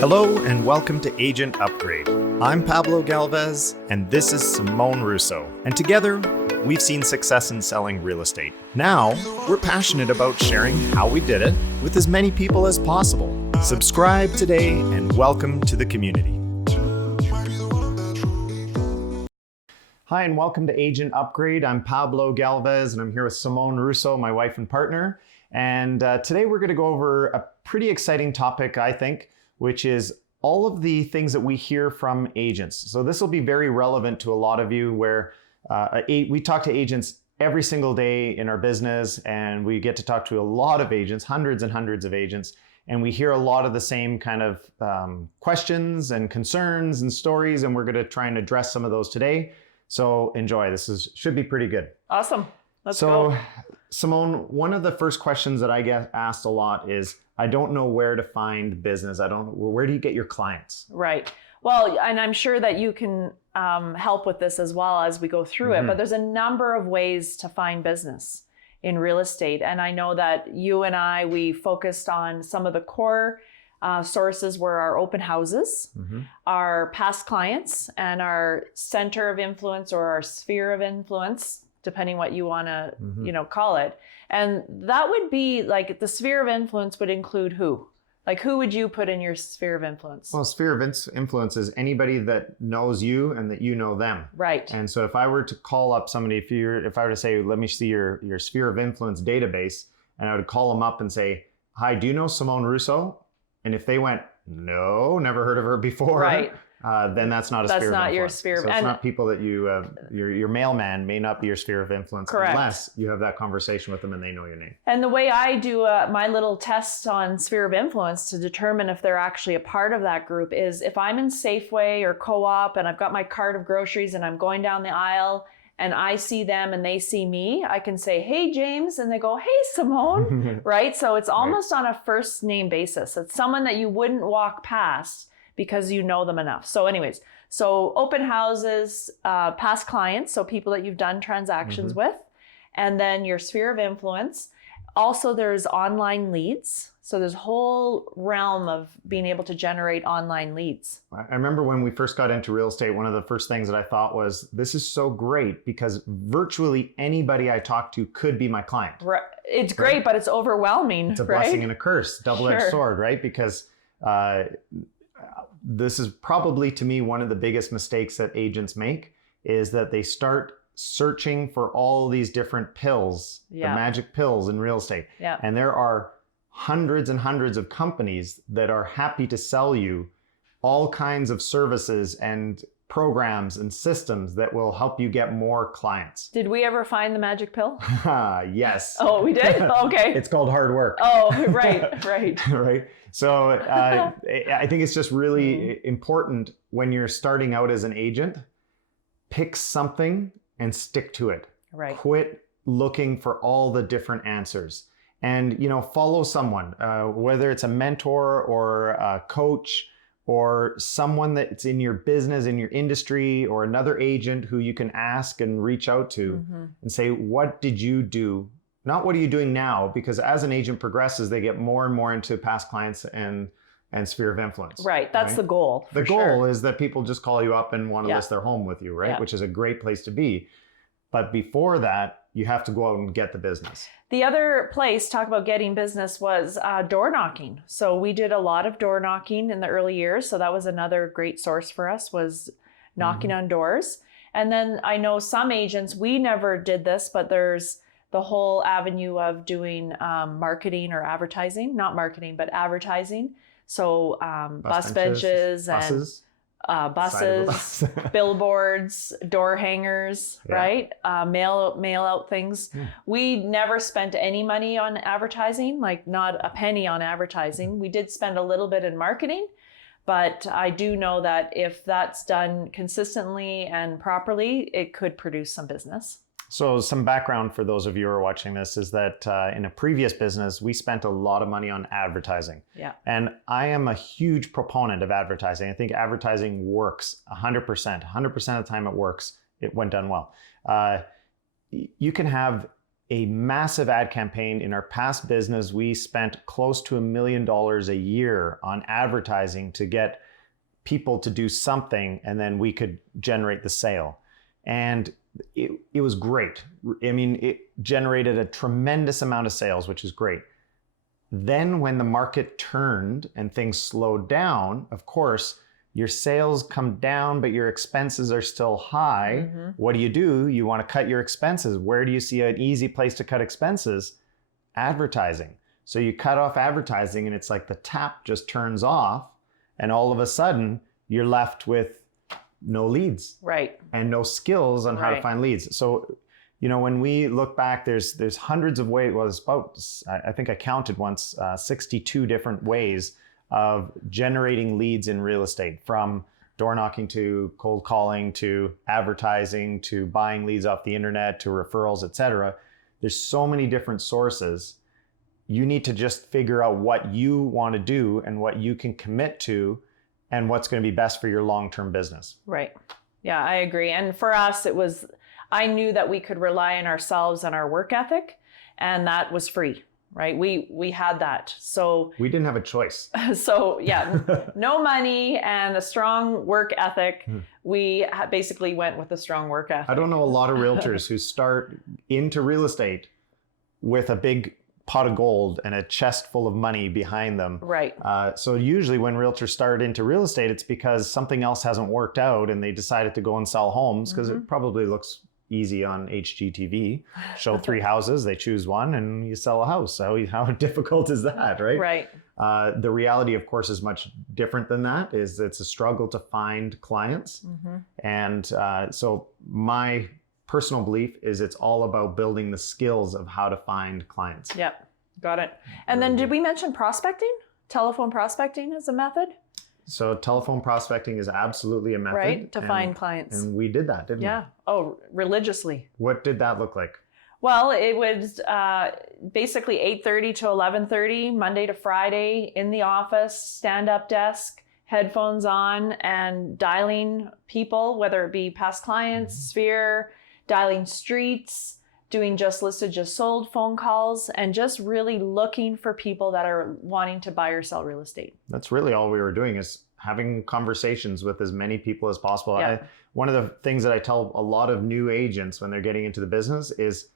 Hello and welcome to Agent Upgrade. I'm Pablo Galvez and this is Simone Russo. And together, we've seen success in selling real estate. Now, we're passionate about sharing how we did it with as many people as possible. Subscribe today and welcome to the community. Hi and welcome to Agent Upgrade. I'm Pablo Galvez and I'm here with Simone Russo, my wife and partner. And today we're going to go over a pretty exciting topic, I think, which is all of the things that we hear from agents. So this will be very relevant to a lot of you where we talk to agents every single day in our business, and we get to talk to a lot of agents, hundreds and hundreds of agents, and we hear a lot of the same kind of questions and concerns and stories, and we're going to try and address some of those today. So enjoy. Should be pretty good. Awesome. Let's go. Simone, one of the first questions that I get asked a lot is, I don't know where to find business. Where do you get your clients? Right. Well, and I'm sure that you can help with this as well as we go through it, but there's a number of ways to find business in real estate. And I know that you and we focused on some of the core sources were our open houses, our past clients, and our center of influence or our sphere of influence, depending what you want to, call it. And that would be like the sphere of influence would include who? Like who would you put in your sphere of influence? Well, sphere of influence is anybody that knows you and that you know them. Right. And so if I were to call up somebody, if I were to say, let me see your sphere of influence database, and I would call them up and say, hi, do you know Simone Russo? And if they went, no, never heard of her before. Right. Then that's not a sphere of influence. That's not your sphere of influence. So it's not people that your mailman may not be your sphere of influence. Correct. Unless you have that conversation with them and they know your name. And the way I do my little test on sphere of influence to determine if they're actually a part of that group is if I'm in Safeway or Co-op and I've got my cart of groceries and I'm going down the aisle and I see them and they see me, I can say, hey, James, and they go, hey, Simone, right? So it's almost on a first name basis. It's someone that you wouldn't walk past because you know them enough. So anyways, so open houses, past clients, so people that you've done transactions with, and then your sphere of influence. Also, there's online leads. So there's a whole realm of being able to generate online leads. I remember when we first got into real estate, one of the first things that I thought was, this is so great because virtually anybody I talk to could be my client. Right. It's great, but it's overwhelming. It's a blessing and a curse, double-edged sword, right? Because this is probably, to me, one of the biggest mistakes that agents make is that they start searching for all these different pills, the magic pills in real estate. Yeah. And there are hundreds and hundreds of companies that are happy to sell you all kinds of services and programs and systems that will help you get more clients. Did we ever find the magic pill? Yes. Oh, we did? Okay. It's called hard work. Oh, right. Right. So I think it's just really important when you're starting out as an agent, pick something and stick to it. Right. Quit looking for all the different answers and, follow someone, whether it's a mentor or a coach or someone that's in your business, in your industry, or another agent who you can ask and reach out to and say, what did you do? Not what are you doing now? Because as an agent progresses, they get more and more into past clients and sphere of influence. Right. That's the goal. The goal is that people just call you up and want to list their home with you, right? Which is a great place to be. But before that, you have to go out and get the business. The other place, talk about getting business, was door knocking. So we did a lot of door knocking in the early years. So that was another great source for us, was knocking on doors. And then I know some agents, we never did this, but there's the whole avenue of doing marketing or advertising, not marketing, but advertising. So bus benches and buses, billboards, door hangers, right? Mail out things. We never spent any money on advertising, like not a penny on advertising. We did spend a little bit in marketing, but I do know that if that's done consistently and properly, it could produce some business. So some background for those of you who are watching this is that in a previous business, we spent a lot of money on advertising. Yeah. And I am a huge proponent of advertising. I think advertising works 100%. 100% of the time it works when done well. You can have a massive ad campaign. In our past business, we spent close to $1 million a year on advertising to get people to do something, and then we could generate the sale. And it was great. I mean, it generated a tremendous amount of sales, which is great. Then when the market turned and things slowed down, of course, your sales come down, but your expenses are still high. Mm-hmm. What do? You want to cut your expenses. Where do you see an easy place to cut expenses? Advertising. So you cut off advertising and it's like the tap just turns off, and all of a sudden you're left with no leads. Right. And no skills on how to find leads. So, you know, when we look back, there's hundreds of ways. Well, it's about, I think I counted once, 62 different ways of generating leads in real estate, from door knocking to cold calling to advertising to buying leads off the internet to referrals, etc. There's so many different sources. You need to just figure out what you want to do and what you can commit to and what's going to be best for your long-term business. Right. Yeah, I agree. And for us, I knew that we could rely on ourselves and our work ethic, and that was free. Right. We had that. So we didn't have a choice. So yeah, no money and a strong work ethic. We basically went with a strong work ethic. I don't know a lot of realtors who start into real estate with a big pot of gold and a chest full of money behind them. Right. So usually when realtors start into real estate, it's because something else hasn't worked out and they decided to go and sell homes because it probably looks easy on HGTV. Show 3 houses, they choose one, and you sell a house. So how difficult is that, right? Right. The reality, of course, is much different than that. It's a struggle to find clients. And so my personal belief is it's all about building the skills of how to find clients. Yep, got it. And then did we mention prospecting? Telephone prospecting as a method? So telephone prospecting is absolutely a method. Right, to find clients. And we did that, didn't we? Yeah. Oh, religiously. What did that look like? Well, it was basically 8:30 to 11:30, Monday to Friday, in the office, stand-up desk, headphones on, and dialing people, whether it be past clients, Sphere, dialing streets, doing just listed, just sold phone calls, and just really looking for people that are wanting to buy or sell real estate. That's really all we were doing, is having conversations with as many people as possible. Yeah. One of the things that I tell a lot of new agents when they're getting into the business is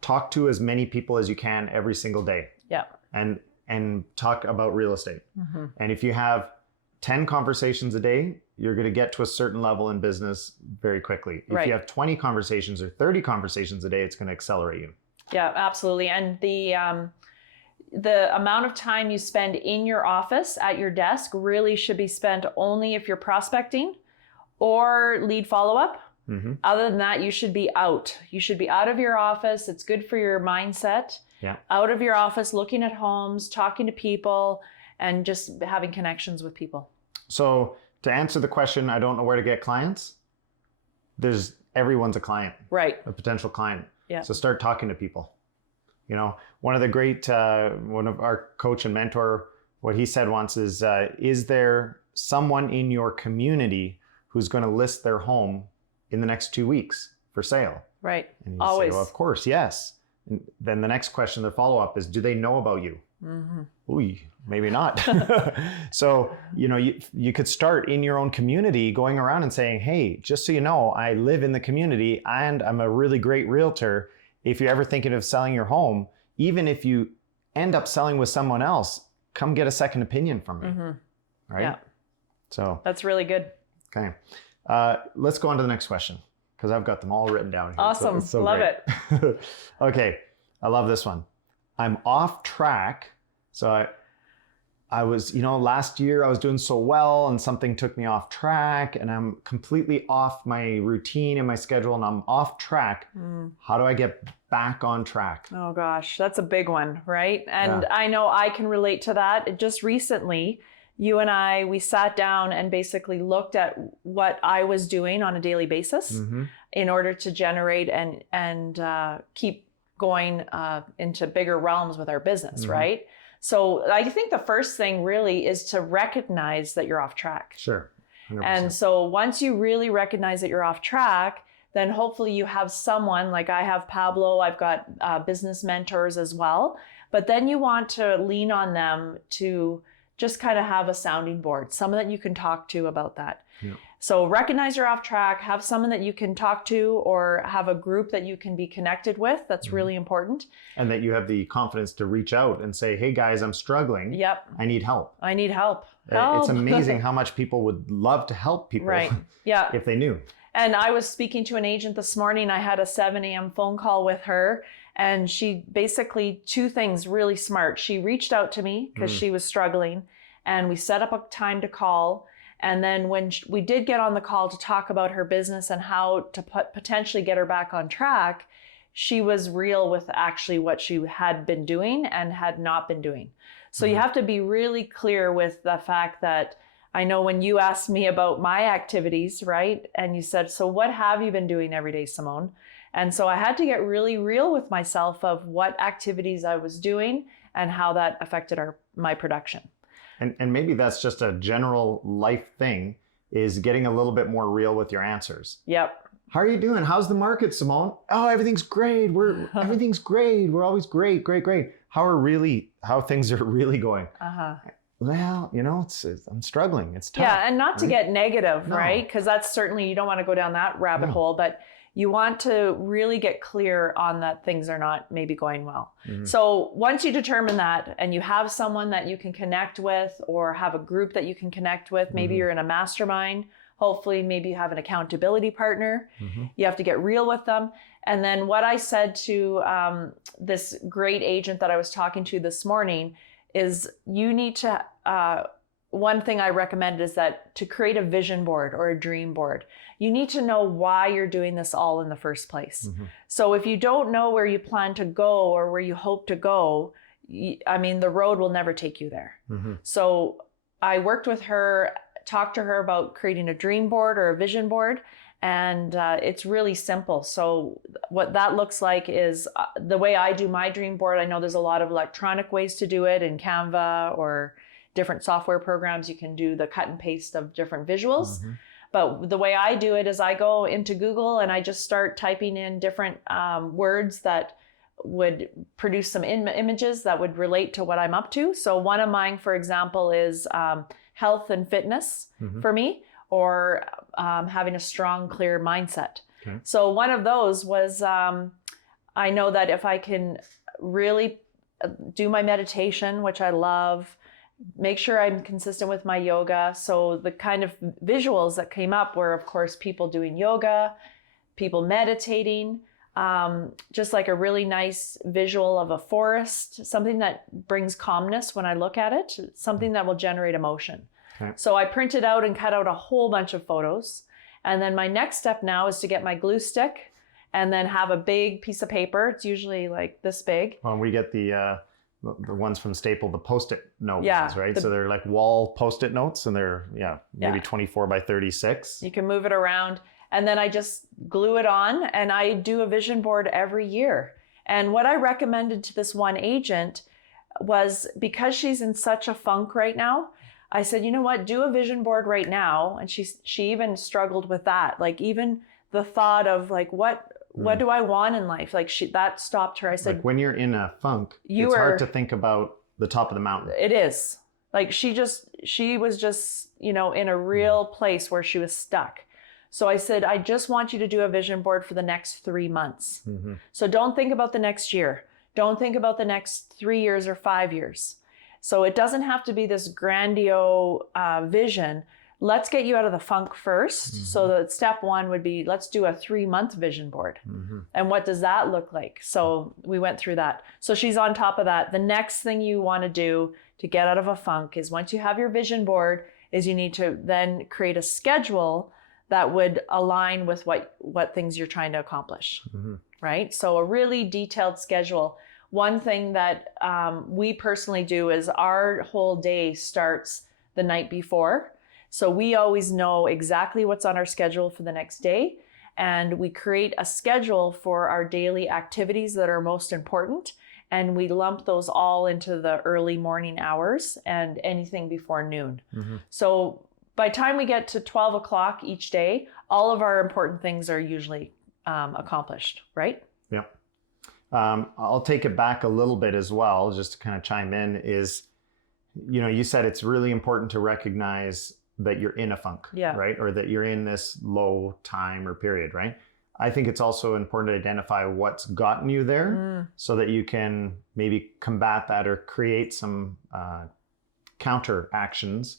talk to as many people as you can every single day. Yeah. And talk about real estate. And if you have 10 conversations a day, you're going to get to a certain level in business very quickly. If you have 20 conversations or 30 conversations a day, it's going to accelerate you. Yeah, absolutely. And the amount of time you spend in your office at your desk really should be spent only if you're prospecting or lead follow-up. Other than that, you should be out. You should be out of your office. It's good for your mindset. Yeah. Out of your office, looking at homes, talking to people, and just having connections with people. So to answer the question, I don't know where to get clients, everyone's a client. Right. A potential client. Yeah. So start talking to people. You know, one of our coach and mentor, what he said once is there someone in your community who's going to list their home in the next 2 weeks for sale? Right. And you Always. say, well, of course, yes. And then the next question, the follow-up is, do they know about you? Ooh, maybe not. So, you know, you could start in your own community going around and saying, hey, just so you know, I live in the community and I'm a really great realtor. If you're ever thinking of selling your home, even if you end up selling with someone else, come get a second opinion from me. Right? Yeah. So that's really good. Okay. Let's go on to the next question, because I've got them all written down here. Awesome. It's so Love great. it. Okay. I love this one. I'm off track. So I was, last year I was doing so well and something took me off track and I'm completely off my routine and my schedule and I'm off track. How do I get back on track? Oh gosh, that's a big one, right? And I know I can relate to that. Just recently, you and I, we sat down and basically looked at what I was doing on a daily basis in order to generate and keep going into bigger realms with our business, right? So I think the first thing really is to recognize that you're off track. Sure. 100%. And so once you really recognize that you're off track, then hopefully you have someone, like I have Pablo, I've got business mentors as well. But then you want to lean on them to just kind of have a sounding board, someone that you can talk to about that. Yeah. So recognize you're off track, have someone that you can talk to or have a group that you can be connected with. That's really important. And that you have the confidence to reach out and say, hey guys, I'm struggling. Yep. I need help. I need help. It's amazing how much people would love to help people Right. Yeah. if they knew. And I was speaking to an agent this morning. I had a 7 a.m. phone call with her. And she basically, 2 things really smart. She reached out to me because she was struggling. And we set up a time to call. And then when we did get on the call to talk about her business and how to potentially get her back on track, she was real with actually what she had been doing and had not been doing. So you have to be really clear with the fact that, I know when you asked me about my activities, right? And you said, so what have you been doing every day, Simone? And so I had to get really real with myself of what activities I was doing and how that affected my production. And maybe that's just a general life thing, is getting a little bit more real with your answers. Yep. How are you doing? How's the market, Simone? Oh, everything's great. Everything's great. We're always great. How things are really going. Well, I'm struggling. It's tough. Yeah, and not to get negative, No. right? Because that's certainly, you don't want to go down that rabbit hole, but you want to really get clear on that things are not maybe going well. So once you determine that and you have someone that you can connect with or have a group that you can connect with, maybe you're in a mastermind, hopefully maybe you have an accountability partner, you have to get real with them. And then what I said to this great agent that I was talking to this morning is you need to, one thing I recommend is that to create a vision board or a dream board, you need to know why you're doing this all in the first place. So if you don't know where you plan to go or where you hope to go, the road will never take you there. So I worked with her, talked to her about creating a dream board or a vision board. And it's really simple. So what that looks like is the way I do my dream board. I know there's a lot of electronic ways to do it in Canva or different software programs. You can do the cut and paste of different visuals. But the way I do it is I go into Google and I just start typing in different words that would produce some images that would relate to what I'm up to. So one of mine, for example, is health and fitness for me, or having a strong, clear mindset. Okay. So one of those was, I know that if I can really do my meditation, which I love, make sure I'm consistent with my yoga. So the kind of visuals that came up were, of course, people doing yoga, people meditating, just like a really nice visual of a forest, something that brings calmness when I look at it, something that will generate emotion. Okay. So I printed out and cut out a whole bunch of photos. And then my next step now is to get my glue stick and then have a big piece of paper. It's usually like this big. Well, we get the ones from Staple, the Post-it note ones, right? So they're like wall Post-it notes and they're, maybe 24 by 36. You can move it around. And then I just glue it on and I do a vision board every year. And what I recommended to this one agent was, because she's in such a funk right now, I said, you know what, do a vision board right now. And she even struggled with that. Like even the thought of like, what do I want in life? Like that stopped her. I said, like when you're in a funk, it's hard to think about the top of the mountain. It is. Like she was just, in a real place where she was stuck. So I said, I just want you to do a vision board for the next 3 months. So don't think about the next year. Don't think about the next 3 years or 5 years. So it doesn't have to be this grandiose vision. Let's get you out of the funk first. So that step one would be, let's do a 3-month vision board. And what does that look like? So we went through that. So she's on top of that. The next thing you want to do to get out of a funk is, once you have your vision board, is you need to then create a schedule that would align with what things you're trying to accomplish, right? So a really detailed schedule. One thing that we personally do is our whole day starts the night before. So we always know exactly what's on our schedule for the next day. And we create a schedule for our daily activities that are most important. And we lump those all into the early morning hours and anything before noon. So by the time we get to 12 o'clock each day, all of our important things are usually accomplished, right? Yeah. I'll take it back a little bit as well, just to kind of chime in, is, you said it's really important to recognize that you're in a funk, Yeah. right? Or that you're in this low time or period, right? I think it's also important to identify what's gotten you there so that you can maybe combat that or create some counter actions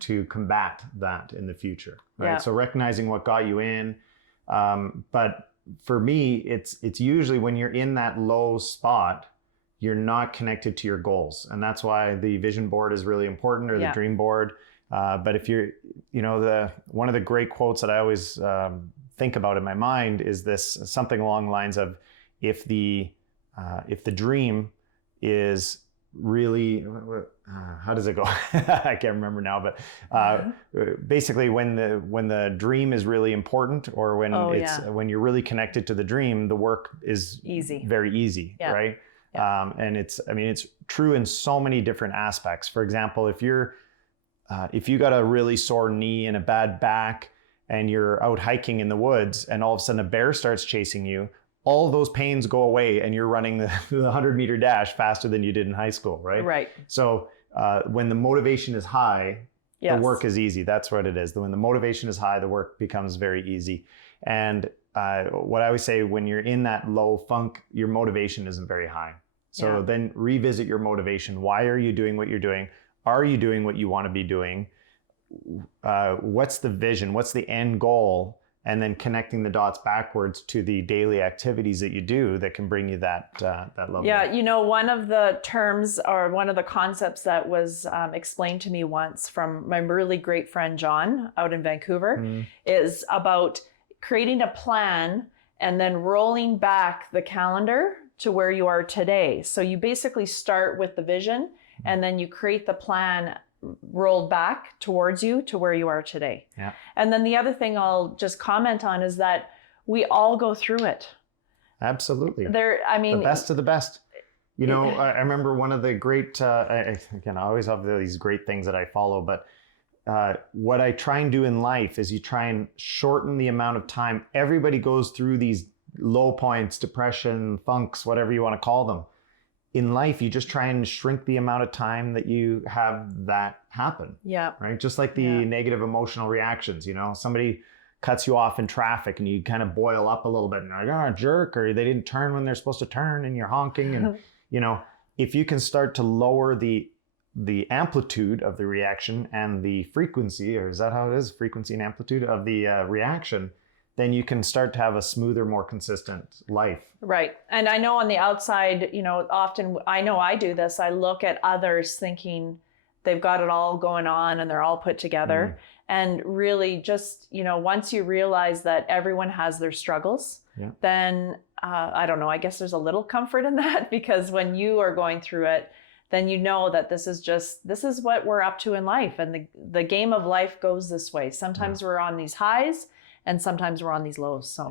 to combat that in the future, right? Yeah. So recognizing what got you in. But for me, it's usually when you're in that low spot, you're not connected to your goals. And that's why the vision board is really important, or the dream board. But if you're, one of the great quotes that I always think about in my mind is this, something along the lines of, if the dream is really, how does it go? I can't remember now, but basically when the dream is really important, or when when you're really connected to the dream, the work is very easy, right? Yeah. And it's true in so many different aspects. For example, if you got a really sore knee and a bad back, and you're out hiking in the woods, and all of a sudden a bear starts chasing you, all those pains go away, and you're running the 100-meter dash faster than you did in high school, right? Right. So when the motivation is high, the work is easy. That's what it is. When the motivation is high, the work becomes very easy. And what I always say, when you're in that low funk, your motivation isn't very high. So then revisit your motivation. Why are you doing what you're doing? Are you doing what you want to be doing? What's the vision? What's the end goal? And then connecting the dots backwards to the daily activities that you do that can bring you that level. Yeah, one of the terms, or one of the concepts that was explained to me once from my really great friend John out in Vancouver is about creating a plan and then rolling back the calendar to where you are today. So you basically start with the vision, and then you create the plan rolled back towards you to where you are today. Yeah. And then the other thing I'll just comment on is that we all go through it. Absolutely. The best of the best. I remember one of the great, again, I always have these great things that I follow, but what I try and do in life is you try and shorten the amount of time. Everybody goes through these low points, depression, funks, whatever you want to call them. In life, you just try and shrink the amount of time that you have that happen. Yeah. Right. Just like the negative emotional reactions, somebody cuts you off in traffic and you kind of boil up a little bit and you're like, oh, jerk, or they didn't turn when they're supposed to turn and you're honking. And, if you can start to lower the amplitude of the reaction and the frequency, or is that how it is? Frequency and amplitude of the reaction, then you can start to have a smoother, more consistent life. Right. And I know on the outside, often I know I do this. I look at others thinking they've got it all going on and they're all put together. And really just, once you realize that everyone has their struggles, then I don't know, I guess there's a little comfort in that, because when you are going through it, then you know that this is what we're up to in life. And the game of life goes this way. Sometimes we're on these highs, and sometimes we're on these lows. So